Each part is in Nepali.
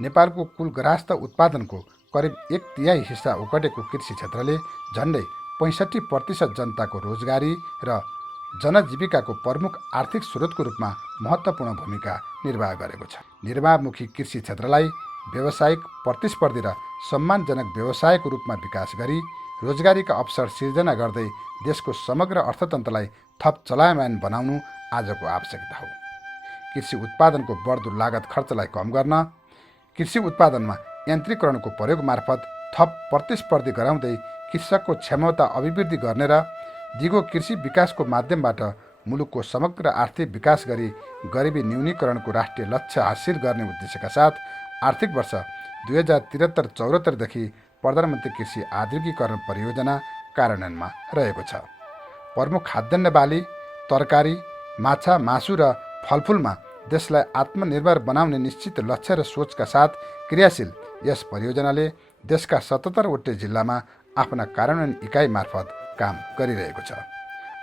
नेपालको कुल ग्राहस्थ उत्पादनको करिब 1/3 हिस्सा ओगटेको कृषि क्षेत्रले झन्डै 65% जनताको रोजगारी र जनजीविकाको प्रमुख आर्थिक स्रोतको रूपमा महत्त्वपूर्ण भूमिका निर्वाह गरेको छ। निर्वाहमुखी कृषि क्षेत्रलाई व्यावसायिक, प्रतिस्पर्धी र सम्मानजनक व्यवसायको रूपमा विकास गरी रोजगारीका अवसर सिर्जना गर्दै देशको समग्र अर्थतन्त्रलाई थप चलायमान बनाउनु आजको आवश्यकता हो। कृषि उत्पादनको बढ्दो लागत खर्चलाई कम गर्न, कृषि उत्पादनमा यन्त्रीकरणको प्रयोग मार्फत थप प्रतिस्पर्धी गराउँदै कृषकको क्षमता अभिवृद्धि गर्ने र दिगो कृषि विकासको माध्यमबाट मुलुकको समग्र आर्थिक विकास गरी गरिबी न्यूनीकरणको राष्ट्रिय लक्ष्य हासिल गर्ने उद्देश्यका साथ आर्थिक वर्ष 2073-74 देखि प्रधानमन्त्री कृषि आधुनिकीकरण परियोजना कार्यान्वयनमा रहेको छ। प्रमुख खाद्यान्न बाली, तरकारी, माछा, मासु र फलफुलमा देशलाई आत्मनिर्भर बनाउने निश्चित लक्ष्य र सोचका साथ क्रियाशील यस परियोजनाले देशका 77 वटै जिल्लामा आफ्ना कार्यान्वयन इकाइ मार्फत काम गरिरहेको छ।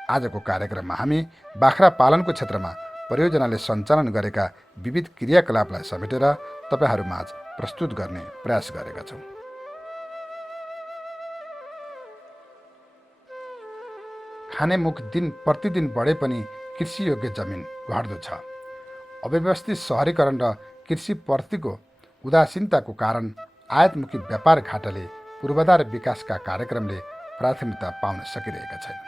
आजको कार्यक्रममा हामी बाख्रा पालनको क्षेत्रमा परियोजनाले सञ्चालन गरेका विविध क्रियाकलापलाई समेटेर तपाईँहरूमाझ प्रस्तुत गर्ने प्रयास गरेका छौँ। खानेमुख दिन प्रतिदिन बढे पनि कृषियोग्य जमिन घट्दो छ। अव्यवस्थित सहरीकरण र कृषिप्रतिको उदासीनताको कारण आयातमुखी व्यापार घाटाले पूर्वाधार विकासका कार्यक्रमले प्राथमिकता पाउन सकिरहेका छैनन्।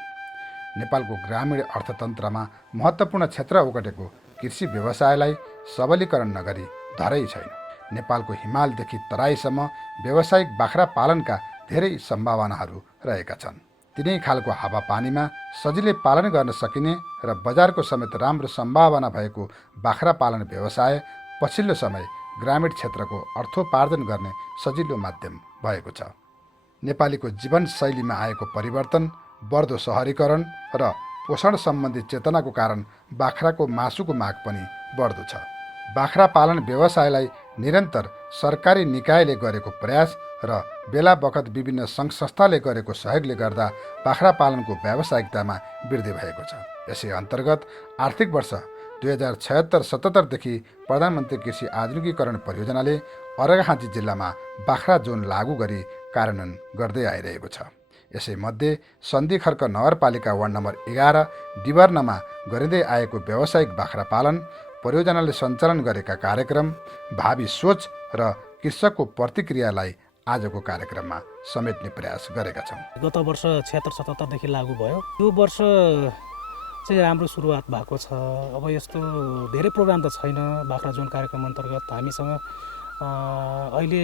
नेपालको ग्रामीण अर्थतन्त्रमा महत्त्वपूर्ण क्षेत्र ओगटेको कृषि व्यवसायलाई सबलीकरण नगरी धरै छैन। नेपालको हिमालदेखि तराईसम्म व्यावसायिक बाख्रा पालनका धेरै सम्भावनाहरू रहेका छन्। तिनै खालको हावापानीमा सजिलै पालन गर्न सकिने र बजारको समेत राम्रो सम्भावना भएको बाख्रा पालन व्यवसाय पछिल्लो समय ग्रामीण क्षेत्रको अर्थोपार्जन गर्ने सजिलो माध्यम भएको छ। नेपालीको जीवनशैलीमा आएको परिवर्तन, बढ्दो सहरीकरण र पोषण सम्बन्धी चेतनाको कारण बाख्राको मासुको माग पनि बढ्दो छ। बाख्रा पालन व्यवसायलाई निरन्तर सरकारी निकायले गरेको प्रयास र बेला बखत विभिन्न सङ्घ संस्थाले गरेको सहयोगले गर्दा बाख्रा पालनको व्यावसायिकतामा वृद्धि भएको छ। यसै अन्तर्गत आर्थिक वर्ष 2076-77 देखि प्रधानमन्त्री कृषि आधुनिकीकरण परियोजनाले अर्घाखाँची जिल्लामा बाख्रा जोन लागू गरी कार्यान्वयन गर्दै आइरहेको छ। यसैमध्ये सन्धिखर्क नगरपालिका वार्ड नम्बर 11 डिभर्नमा गरिँदै आएको व्यावसायिक बाख्रा पालन परियोजनाले सञ्चालन गरेका कार्यक्रम, भावी सोच र कृषकको प्रतिक्रियालाई आजको कार्यक्रममा समेट्ने प्रयास गरेका छौँ। गत वर्ष 76-77 देखि लागू भयो। यो वर्ष चाहिँ राम्रो सुरुवात भएको छ। अब यस्तो धेरै प्रोग्राम त छैन। बाख्रा जोन कार्यक्रम अन्तर्गत हामीसँग अहिले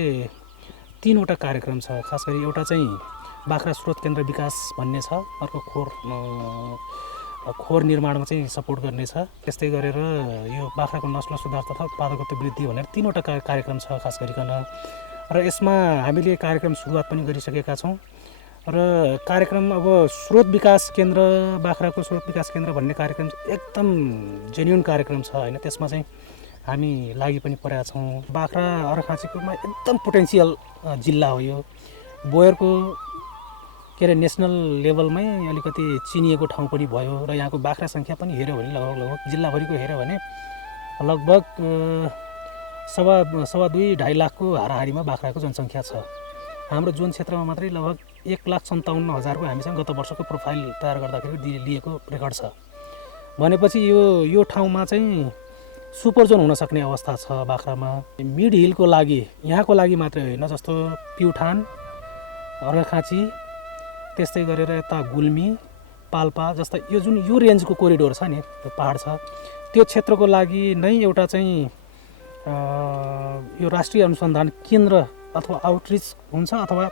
3 वटा कार्यक्रम छ। खास गरी एउटा चाहिँ बाख्रा स्रोत केन्द्र विकास भन्ने छ, अर्को खोर निर्माणमा चाहिँ सपोर्ट गर्ने छ। त्यस्तै गरेर यो बाख्राको नस्ल सुधार तथा उत्पादकता वृद्धि भनेर 3 वटा कार्यक्रम छ खास गरिकन। र यसमा हामीले कार्यक्रम सुरुवात पनि गरिसकेका छौँ। र कार्यक्रम अब स्रोत विकास केन्द्र, बाख्राको स्रोत विकास केन्द्र भन्ने कार्यक्रम एकदम जेन्युन कार्यक्रम छ होइन। त्यसमा चाहिँ हामी लागि पनि परेका छौँ। बाख्रा अर्घाखाँचीकोमा एकदम पोटेन्सियल जिल्ला हो यो। बोयरको नेसनल लेभलमै अलिकति चिनिएको ठाउँ पनि भयो र यहाँको बाख्रा सङ्ख्या पनि हेऱ्यो भने लगभग जिल्लाभरिको हेऱ्यो भने लगभग 2.5 लाखको हाराहारीमा बाख्राको जनसङ्ख्या छ। हाम्रो जोन क्षेत्रमा मात्रै लगभग 1,57,000को हामीसँग गत वर्षको प्रोफाइल तयार गर्दाखेरि लिएको रेकर्ड छ। भनेपछि यो ठाउँमा चाहिँ सुपर जोन हुन सक्ने अवस्था छ बाख्रामा। मिड हिलको लागि, यहाँको लागि मात्रै होइन, जस्तो प्युठान, अर्घाखाँची, त्यस्तै गरेर यता गुल्मी, पाल्पा जस्ता यो रेन्जको कोरिडोर छ नि, त्यो पहाड छ, त्यो क्षेत्रको लागि नै एउटा चाहिँ यो राष्ट्रिय अनुसन्धान केन्द्र अथवा आउटरिच हुन्छ अथवा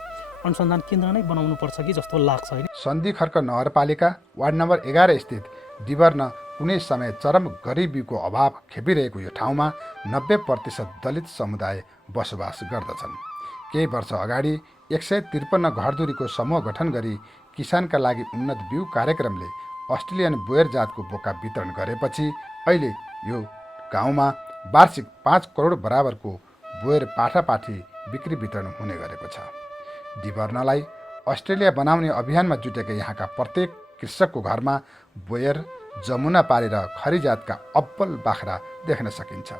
अनुसन्धान केन्द्र नै बनाउनुपर्छ कि जस्तो लाग्छ होइन। सन्धिखर्क नगरपालिका वार्ड नम्बर 11 स्थित डिभर्न कुनै समय चरम गरिबीको अभाव खेपिरहेको यो ठाउँमा 90% दलित समुदाय बसोबास गर्दछन्। केही वर्ष अगाडि 153 घरधुरीको समूह गठन गरी किसानका लागि उन्नत बिउ कार्यक्रमले अस्ट्रेलियन बोयर जातको बोका वितरण गरेपछि अहिले यो गाउँमा वार्षिक 5 करोड बराबरको बोयर पाठापाठी बिक्री वितरण हुने गरेको छ। डिभर्नलाई अस्ट्रेलिया बनाउने अभियानमा जुटेका यहाँका प्रत्येक कृषकको घरमा बोयर, जमुना पारी र खरी जातका अब्बल बाख्रा देख्न सकिन्छ।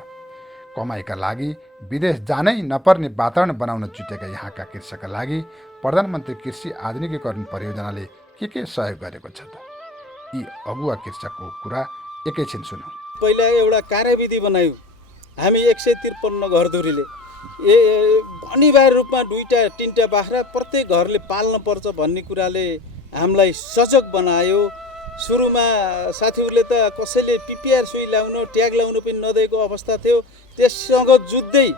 कमाइका लागि विदेश जानै नपर्ने वातावरण बनाउन जुटेका यहाँका कृषकका लागि प्रधानमन्त्री कृषि आधुनिकीकरण परियोजनाले के सहयोग गरेको छ त? यी अगुवा कृषकको कुरा एकैछिन सुनौँ। पहिला एउटा कार्यविधि बनायौँ हामी 153 घरधुरीले अनिवार्य रूपमा 2-3टा बाख्रा प्रत्येक घरले पाल्न पर्छ भन्ने कुराले हामीलाई सजग बनायो। सुरुमा साथीहरूले त कसैले पिपिआर सुई लाउन ट्याग लाउन पनि नदिएको अवस्था थियो। त्यससँग जुझ्दै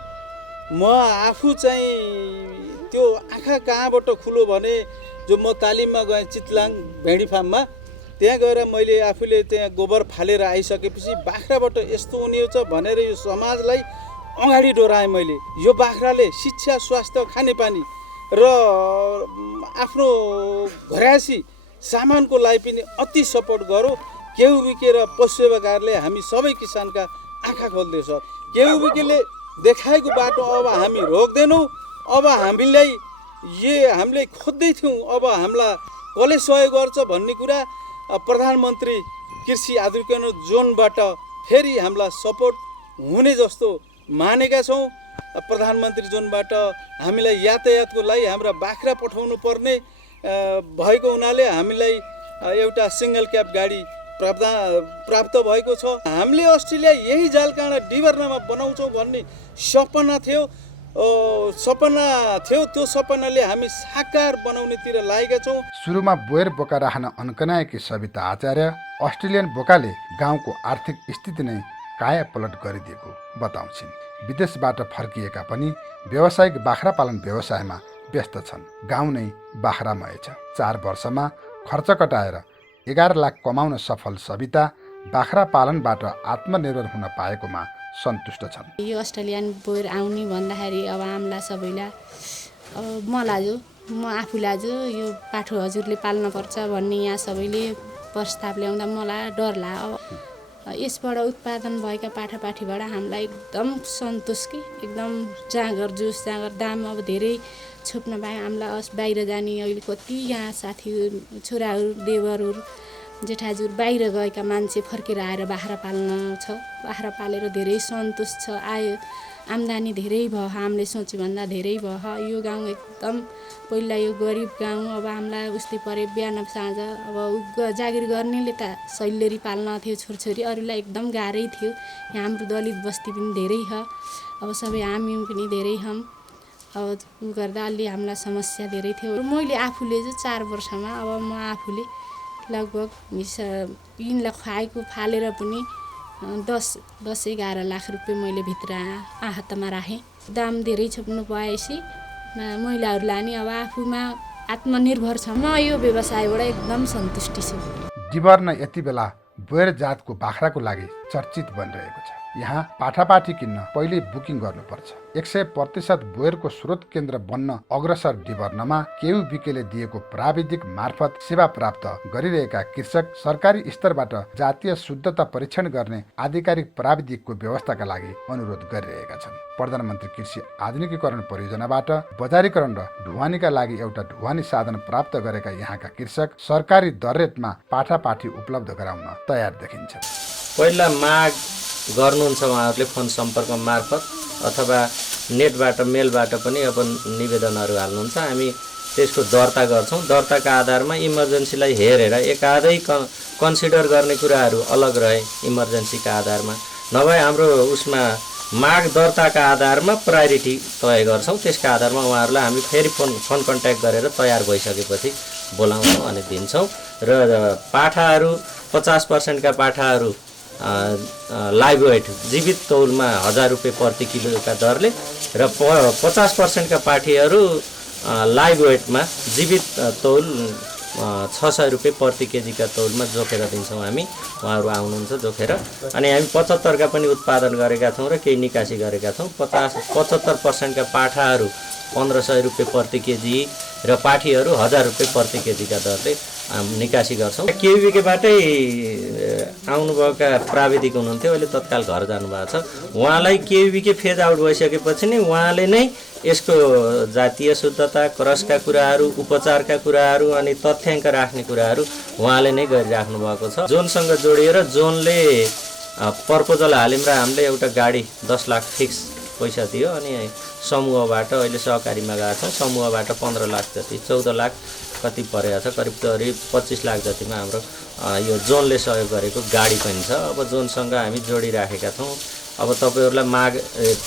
म आफू चाहिँ त्यो आँखा कहाँबाट खुलो भने जो म तालिममा गएँ चितलाङ भेडी फार्ममा, त्यहाँ गएर मैले आफूले त्यहाँ गोबर फालेर आइसकेपछि बाख्राबाट यस्तो हुने छ भनेर यो समाजलाई अगाडि डोराएँ मैले। यो बाख्राले शिक्षा, स्वास्थ्य, खानेपानी र आफ्नो घरायसी सामानको लागि पनि अति सपोर्ट गरौँ। केहु विकेर पशुसेवाकारले हामी सबै किसानका आँखा खोल्दैछ। केहु विकेले देखाएको बाटो अब हामी रोक्दैनौँ। अब हामीले खोज्दै थियौँ अब हामीलाई कसले सहयोग गर्छ भन्ने कुरा प्रधानमन्त्री कृषि आधुनिकीकरण जोनबाट फेरि हामीलाई सपोर्ट हुने जस्तो मानेका छौँ। प्रधानमन्त्री जोनबाट हामीलाई यातायातको लागि हाम्रा बाख्रा पठाउनु पर्ने भएको हुनाले हामीलाई एउटा सिङ्गल क्याब गाडी प्राप्त भएको छ। हामीले अस्ट्रेलिया यही जालकाँडा डिभर्नामा बनाउँछौँ भन्ने सपना थियो। त्यो सपनाले हामी साकार बनाउनेतिर लागेका छौँ। सुरुमा बोयर बोका राख्न अन्कनाएकी सविता आचार्य अस्ट्रेलियन बोकाले गाउँको आर्थिक स्थिति नै काया पलट गरिदिएको बताउँछिन्। विदेशबाट फर्किएका पनि व्यावसायिक बाख्रा पालन व्यवसायमा व्यस्त छन्। गाउँ नै बाख्रामय छ। 4 वर्षमा खर्च कटाएर 11 लाख कमाउन सफल सविता बाख्रा पालनबाट आत्मनिर्भर हुन पाएकोमा सन्तुष्ट छन्। यो अस्ट्रेलियन बोयर आउने भन्दाखेरि अब हामीलाई सबैलाई म आफूलाई यो पाठो हजुरले पाल्नुपर्छ भन्ने यहाँ सबैले प्रस्ताव ल्याउँदा मलाई डर लाग्यो। यसबाट उत्पादन भएका पाठापाठीबाट हामीलाई एकदम सन्तोष कि एकदम जाँगर दाम अब धेरै छोप्न पाए। हामीलाई बाहिर जाने अहिले कति यहाँ साथी छोराहरू देवरहरू जेठाजुर बाहिर गएका मान्छे फर्केर आएर बाख्रा पाल्न छ। बाख्रा पालेर धेरै सन्तोष छ। आयो आम्दानी धेरै भयो, हामीले सोचेभन्दा धेरै भयो। यो गाउँ एकदम पहिला यो गरिब गाउँ, अब हामीलाई उस्तै परे बिहान साँझ अब जागिर गर्नेले त सैलेरी पाल्न थियो छोरछोरी, अरूलाई एकदम गाह्रै थियो। यहाँ हाम्रो दलित बस्ती पनि धेरै छ, अब सबै हामी पनि धेरै छौँ। अब गर्दा अलि हामीलाई समस्या धेरै थियो। मैले आफूले चाहिँ 4 वर्षमा अब म आफूले लगभग यिनलाई खुवाएको फालेर पनि 10-11 लाख रुपियाँ मैले भित्र आहतमा राखेँ। दाम धेरै छोप्नु पाएपछि महिलाहरूलाई नि अब आफूमा आत्मनिर्भर छ। म यो व्यवसायबाट एकदम सन्तुष्टि छु। डिभर्न यति बेला बोयर जातको बाख्राको लागि चर्चित बनिरहेको छ। यहाँ पाठापाठी किन्न पहिले बुकिङ गर्नुपर्छ। 100% बोयरको स्रोत केन्द्र बन्न अग्रसर डिभर्नमा केयु बिकेले दिएको प्राविधिक मार्फत सेवा प्राप्त गरिरहेका कृषक सरकारी स्तरबाट जातीय शुद्धता परीक्षण गर्ने आधिकारिक प्राविधिकको व्यवस्थाका लागि अनुरोध गरिरहेका छन्। प्रधानमन्त्री कृषि आधुनिकीकरण परियोजनाबाट बजारीकरण र ढुवानीका लागि एउटा ढुवानी साधन प्राप्त गरेका यहाँका कृषक सरकारी दर रेटमा पाठापाठी उपलब्ध गराउन तयार देखिन्छ। पहिला माग गर्नुहुन्छ उहाँहरूले फोन सम्पर्क मार्फत अथवा नेटबाट मेलबाट पनि अब निवेदनहरू हाल्नुहुन्छ। हामी त्यसको दर्ता गर्छौँ। दर्ताका आधारमा इमर्जेन्सीलाई हेरेर एकाधै कन्सिडर गर्ने कुराहरू अलग रहे इमर्जेन्सीका आधारमा, नभए हाम्रो उसमा माग दर्ताका आधारमा प्रायोरिटी तय गर्छौँ। त्यसका आधारमा उहाँहरूलाई हामी फेरि फोन कन्ट्याक्ट गरेर तयार भइसकेपछि बोलाउँछौँ अनि दिन्छौँ। र पाठाहरू 50% का पाठाहरू लाइभ वेट जीवित तौलमा 1000 रुपियाँ प्रति किलोका दरले र 50% का पाठीहरू लाइभ वेटमा जीवित तौल 600 रुपियाँ प्रति केजीका तौलमा जोखेर दिन्छौँ हामी। उहाँहरू आउनुहुन्छ जोखेर। अनि हामी 75 का पनि उत्पादन गरेका छौँ र केही निकासी गरेका छौँ। 75% का पाठाहरू 1500 रुपियाँ प्रति केजी र पाठीहरू 1000 रुपियाँ प्रति केजीका दरले निकासी गर्छौँ। केयुबिकेबाटै आउनुभएका प्राविधिक हुनुहुन्थ्यो, अहिले तत्काल घर जानुभएको छ। उहाँलाई केयुबिके फेज आउट भइसकेपछि नै उहाँले नै यसको जातीय शुद्धता, क्रसका कुराहरू, उपचारका कुराहरू अनि तथ्याङ्क राख्ने कुराहरू उहाँले नै गरिराख्नु भएको छ। जोनसँग जोडिएर जोनले प्रपोजल हाल्यौँ र हामीले एउटा गाडी 10 लाख फिक्स पैसा दियो अनि समूहबाट अहिले सहकारीमा गएको छौँ। समूहबाट 15 लाख जति 14 लाख कति परेको छ, करिब 25 लाख जतिमा हाम्रो यो जोनले सहयोग गरेको गाडी पनि छ। अब जोनसँग हामी जोडिराखेका छौँ। अब तपाईँहरूलाई माग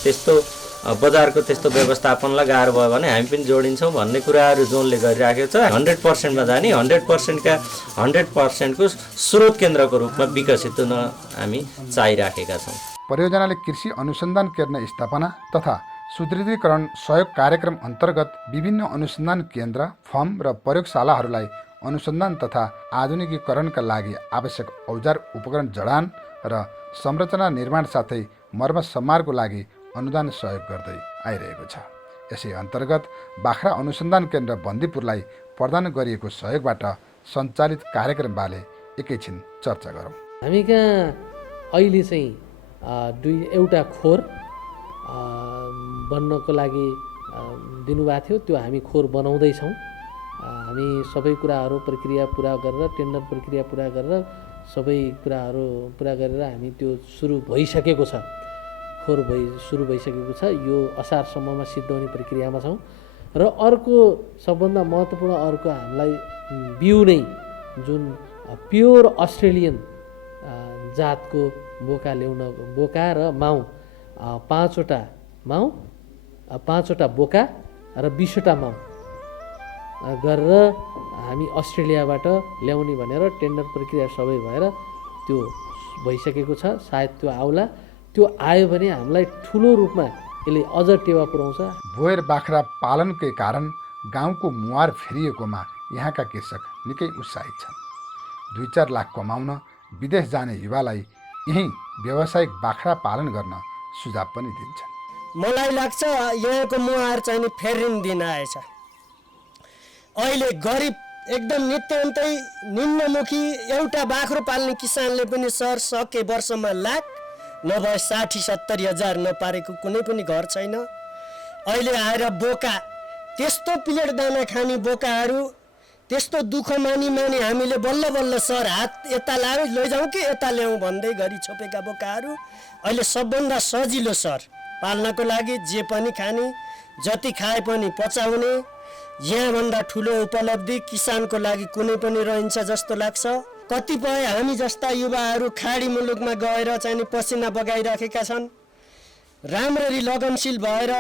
त्यस्तो बजारको त्यस्तो व्यवस्थापनलाई गाह्रो भयो भने हामी पनि जोडिन्छौँ भन्ने कुराहरू जोनले गरिराखेको छ। 100%मा जाने 100%को स्रोत केन्द्रको रूपमा विकसित हुन हामी चाहिराखेका छौँ। परियोजनाले कृषि अनुसन्धान केन्द्र स्थापना तथा सुदृढीकरण सहयोग कार्यक्रम अन्तर्गत विभिन्न अनुसन्धान केन्द्र, फर्म र प्रयोगशालाहरूलाई अनुसन्धान तथा आधुनिकीकरणका लागि आवश्यक औजार उपकरण जडान र संरचना निर्माण साथै मर्मत सम्मारको लागि अनुदान सहयोग गर्दै आइरहेको छ। यसै अन्तर्गत बाख्रा अनुसन्धान केन्द्र बन्दीपुरलाई प्रदान गरिएको सहयोगबाट सञ्चालित कार्यक्रमबारे एकैछिन चर्चा गरौँ। हामी कहाँ अहिले चाहिँ एउटा खोर बन्नको लागि दिनुभएको थियो। त्यो हामी खोर बनाउँदैछौँ। हामी सबै कुराहरू प्रक्रिया पुरा गरेर, टेन्डर प्रक्रिया पुरा गरेर, सबै कुराहरू पुरा गरेर हामी त्यो सुरु भइसकेको छ। खोर सुरु भइसकेको छ। यो असारसम्ममा सिद्ध हुने प्रक्रियामा छौँ। र अर्को सबभन्दा महत्त्वपूर्ण अर्को हामीलाई बिउ नै जुन प्योर अस्ट्रेलियन जातको बोका ल्याउन, बोका र माउ 5वटा माउ, 5वटा बोका र 20वटा माउ गरेर हामी अस्ट्रेलियाबाट ल्याउने भनेर टेन्डर प्रक्रिया सबै भएर त्यो भइसकेको छ। सायद त्यो आउला। त्यो आयो भने हामीलाई ठुलो रूपमा यसले अझ टेवा पुर्याउँछ। बोयर बाख्रा पालनकै कारण गाउँको मुहार फेरिएकोमा यहाँका कृषक निकै उत्साहित छन्। 2-4 लाख कमाउन विदेश जाने युवालाई यहीँ व्यावसायिक बाख्रा पालन गर्न सुझाव पनि दिन्छन्। मलाई लाग्छ यहाँको मुहार चाहिँ फेरिन दिन आएछ। अहिले गरिब एकदम नित्यन्तै निम्नमुखी एउटा बाख्रो पाल्ने किसानले पनि सर सके वर्षमा लाख नभए 60-70 हजार नपारेको कुनै पनि घर छैन। अहिले आएर बोका, त्यस्तो प्लेट दाना खाने बोकाहरू, त्यस्तो दुःख मानी हामीले बल्ल बल्ल सर हात यता लैजाउँ कि यता ल्याउँ भन्दै गरी छोपेका बोकाहरू अहिले सबभन्दा सजिलो सर पाल्नको लागि। जे पनि खाने, जति खाए पनि पचाउने, यहाँभन्दा ठुलो उपलब्धि किसानको लागि कुनै पनि रहन्छ जस्तो लाग्छ। कतिपय हामी जस्ता युवाहरू खाडी मुलुकमा गएर चाहिँ पसिना बगाइराखेका छन्। राम्ररी लगनशील भएर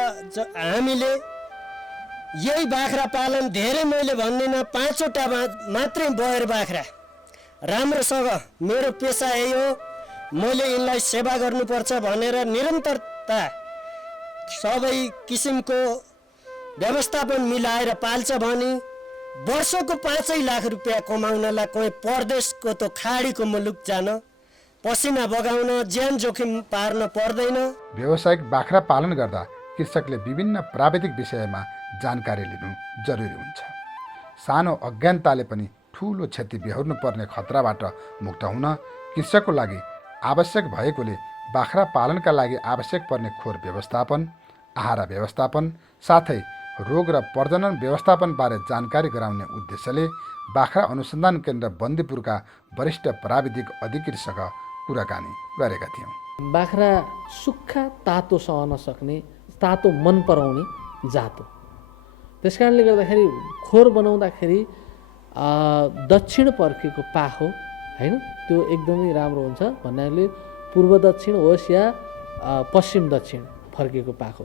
हामीले यही बाख्रा पालन धेरै मैले भन्दिनँ, 5वटा मात्रै बोयर बाख्रा राम्रोसँग मेरो पेसा यही हो, मैले यिनलाई सेवा गर्नुपर्छ भनेर निरन्तरता सबै किसिमको व्यवस्थापन मिलाएर पाल्छ भने वर्षको 5 लाख रुपियाँ कमाउनलाई कोही परदेशको त खाडीको मुलुक जान, पसिना बगाउन, ज्यान जोखिम पार्न पर्दैन। व्यावसायिक बाख्रा पालन गर्दा कृषकले विभिन्न प्राविधिक विषयमा जानकारी लिनु जरुरी हुन्छ। सानो अज्ञानताले पनि ठुलो क्षति बेहोर्नु पर्ने खतराबाट मुक्त हुन कृषकको लागि आवश्यक भएकोले बाख्रा पालनका लागि आवश्यक पर्ने खोर व्यवस्थापन, आहारा व्यवस्थापन साथै रोग र प्रजनन व्यवस्थापनबारे जानकारी गराउने उद्देश्यले बाख्रा अनुसन्धान केन्द्र बन्दीपुरका वरिष्ठ प्राविधिक अधिकृतसँग कुराकानी गरेका थियौँ। बाख्रा सुक्खा तातो सहन सक्ने, तातो मन पराउने जात हो। त्यस कारणले गर्दाखेरि खोर बनाउँदाखेरि दक्षिण पर्खेको पाखो होइन, त्यो एकदमै राम्रो हुन्छ भन्नाले पूर्व दक्षिण होस् या पश्चिम दक्षिण फर्केको पाखो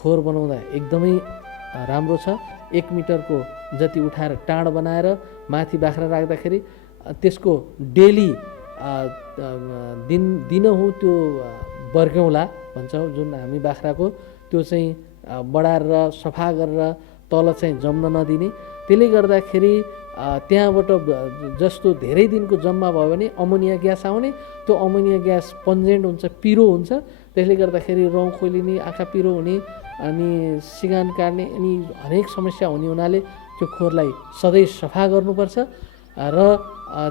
खोर बनाउँदा एकदमै राम्रो छ। 1 मिटरको जति उठाएर टाँड बनाएर माथि बाख्रा राख्दाखेरि त्यसको डेली दिनहुँ त्यो बर्ग्यौँला भन्छ जुन हामी बाख्राको, त्यो चाहिँ बढाएर सफा गरेर तल चाहिँ जम्न नदिने। त्यसले गर्दाखेरि त्यहाँबाट जस्तो धेरै दिनको जम्मा भयो भने अमोनिया ग्यास आउने, त्यो अमोनिया ग्यास पन्जेन्ट हुन्छ, पिरो हुन्छ। त्यसले गर्दाखेरि रौँ खोलिने, आँखा पिरो हुने अनि सिगान काट्ने अनि हरेक समस्या हुने हुनाले त्यो खोरलाई सधैँ सफा गर्नुपर्छ। र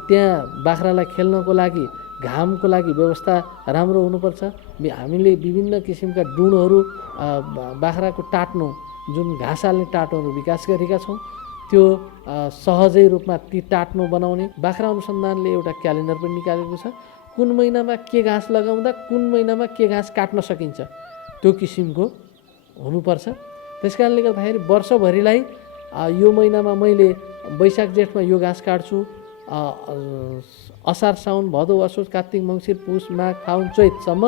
त्यहाँ बाख्रालाई खेल्नको लागि, घामको लागि व्यवस्था राम्रो हुनुपर्छ। हामीले विभिन्न किसिमका डुँडहरू बाख्राको टाट्नो, जुन घाँस हाल्ने टाटोहरू विकास गरेका छौँ। त्यो सहजै रूपमा ती टाट्नो बनाउने बाख्रा अनुसन्धानले एउटा क्यालेन्डर पनि निकालेको छ। कुन महिनामा के घाँस लगाउँदा कुन महिनामा के घाँस काट्न सकिन्छ त्यो किसिमको हुनुपर्छ। त्यस कारणले गर्दाखेरि वर्षभरिलाई यो महिनामा मैले वैशाख जेठमा यो घाँस काट्छु, असार साउन भदौ असोज कार्तिक मङ्सिर पुष माघ फाउन चैतसम्म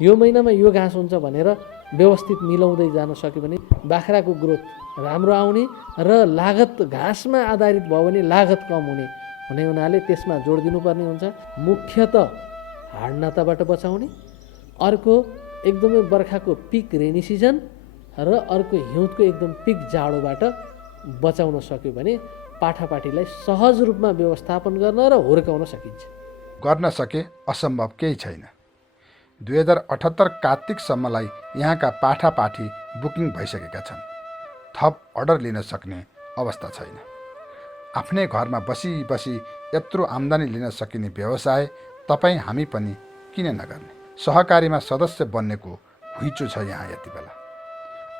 यो महिनामा यो घाँस हुन्छ भनेर व्यवस्थित मिलाउँदै जान सक्यो भने बाख्राको ग्रोथ राम्रो आउने र लागत घाँसमा आधारित भयो भने लागत कम हुने हुनाले त्यसमा जोड दिनुपर्ने हुन्छ। मुख्यत हाडनाताबाट बचाउने, अर्को एकदमै बर्खाको पिक रेनी सिजन र अर्को हिउँदको एकदम पिक जाडोबाट बचाउन सक्यो भने पाठापाठीलाई सहज रूपमा व्यवस्थापन गर्न र हुर्काउन सकिन्छ। गर्न सके असम्भव केही छैन। 2078 कार्तिकसम्मलाई यहाँका पाठापाठी बुकिङ भइसकेका छन्। थप अर्डर लिन सक्ने अवस्था छैन। आफ्नै घरमा बसी बसी यत्रो आम्दानी लिन सकिने व्यवसाय तपाईँ हामी पनि किन नगर्ने? सहकारीमा सदस्य बन्नेको घुइँचो छ यहाँ यति बेला।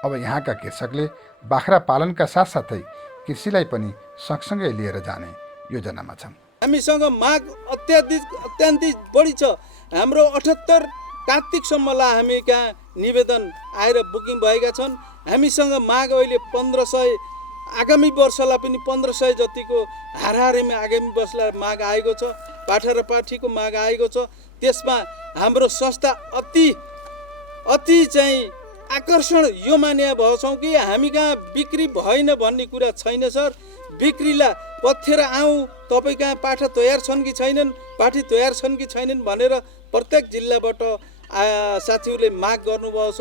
अब यहाँका कृषकले बाख्रा पालनका साथसाथै कृषिलाई पनि सँगसँगै लिएर जाने योजनामा छन्। हामीसँग माग अत्याधिक बढी छ। हाम्रो 78 कार्तिकसम्मलाई हामी कहाँ निवेदन आएर बुकिङ भएका छन्। हामीसँग माग अहिले 1500, आगामी वर्षलाई पनि 1500 जतिको हाराहारीमा आगामी वर्षलाई माग आएको छ। पाठा र पाठीको माग आएको छ। त्यसमा हाम्रो संस्था अति चाहिँ आकर्षण यो मान्या भएछौँ कि हामी कहाँ बिक्री भएन भन्ने कुरा छैन सर। बिक्रीलाई पथेर आउँ, तपाईँ कहाँ पाठा तयार छन् कि छैनन्, पाठी तयार छन् कि छैनन् भनेर प्रत्येक जिल्लाबाट साथीहरूले माग गर्नुभएको छ।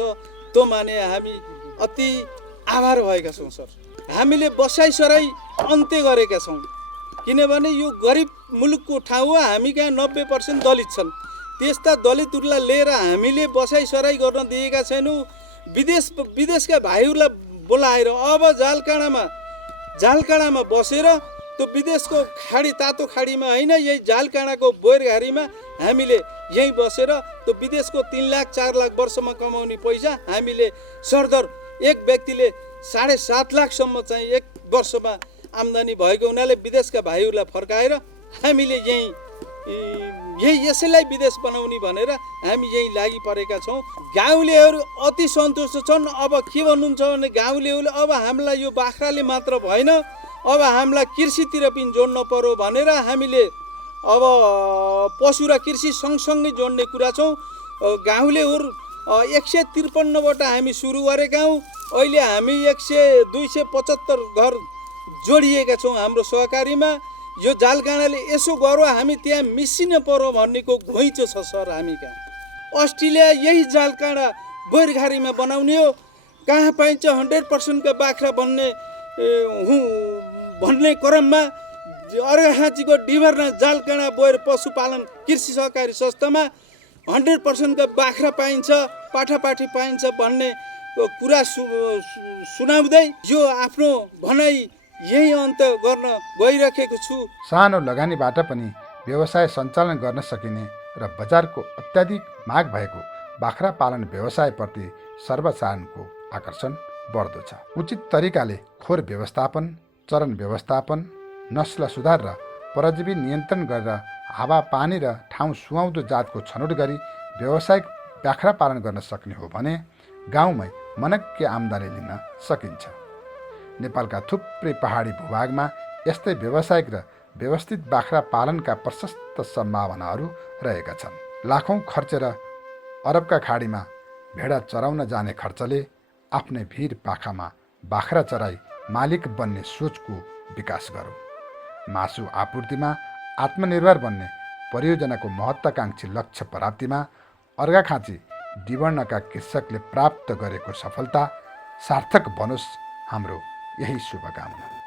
त्यो माने हामी अति आभार भएका छौँ सर। हामीले बसाइसराई अन्त्य गरेका छौँ, किनभने यो गरिब मुलुकको ठाउँ हो। हामी कहाँ 90% दलित छन्। त्यस्ता दलितहरूलाई लिएर हामीले बसाइसराई गर्न दिएका छैनौँ। विदेशका भाइहरूलाई बोलाएर अब जालकाँडामा बसेर त्यो विदेशको खाडी, तातो खाडीमा होइन, यही जालकाँडाको बोयरघारीमा हामीले यहीँ बसेर त्यो विदेशको 3 लाख 4 लाख वर्षमा कमाउने पैसा हामीले सरदर एक व्यक्तिले 7.5 लाखसम्म चाहिँ एक वर्षमा आम्दानी भएको हुनाले विदेशका भाइहरूलाई फर्काएर हामीले यसैलाई विदेश बनाउने भनेर हामी यहीँ लागि परेका छौँ। गाउँलेहरू अति सन्तुष्ट छन्। अब के भन्नुहुन्छ भने गाउँलेहरूले अब हामीलाई यो बाख्राले मात्र भएन, अब हामीलाई कृषितिर पनि जोड्न पर्यो भनेर हामीले अब पशु र कृषि सँगसँगै जोड्ने कुरा छौँ। गाउँलेहरू 153बाट हामी सुरु गरेका हौँ। अहिले हामी 275 घर जोडिएका छौँ हाम्रो सहकारीमा। यो जालकाँडाले यसो गरौँ, हामी त्यहाँ मिसिन पर्यो भन्नेको घुइँचो छ सर। हामी कहाँ अस्ट्रेलिया यही जालकाँडा बोयरघारीमा बनाउने हो। कहाँ पाइन्छ 100% का बाख्रा भन्ने क्रममा अर्घाखाँचीको डिभर्ना जालकाँडा बोयर पशुपालन कृषि सहकारी संस्थामा 100% का बाख्रा पाइन्छ, पाठापाठी पाइन्छ भन्ने कुरा सुनाउँदै यो आफ्नो भनाइ यही अन्त गर्न गइरहेको छु। सानो लगानीबाट पनि व्यवसाय सञ्चालन गर्न सकिने र बजारको अत्याधिक माग भएको बाख्रा पालन व्यवसायप्रति सर्वसाधारणको आकर्षण बढ्दो छ। उचित तरिकाले खोर व्यवस्थापन, चरण व्यवस्थापन, नस्ल सुधार र परजीवी नियन्त्रण गरेर हावापानी र ठाउँ सुहाउँदो जातको छनौट गरी व्यावसायिक बाख्रा पालन गर्न सक्ने हो भने गाउँमै मनक्के आम्दानी लिन सकिन्छ। नेपालका थुप्रै पहाडी भूभागमा यस्तै व्यावसायिक र व्यवस्थित बाख्रा पालनका प्रशस्त सम्भावनाहरू रहेका छन्। लाखौँ खर्चेर अरबका खाडीमा भेडा चराउन जाने खर्चले आफ्नै भिर पाखामा बाख्रा चराई मालिक बन्ने सोचको विकास गरौँ। मासु आपूर्तिमा आत्मनिर्भर बन्ने परियोजनाको महत्त्वाकांक्षी लक्ष्य प्राप्तिमा अर्घाखाँची डिभर्नका कृषकले प्राप्त गरेको सफलता सार्थक बनोस्, हाम्रो यही शुभकामना।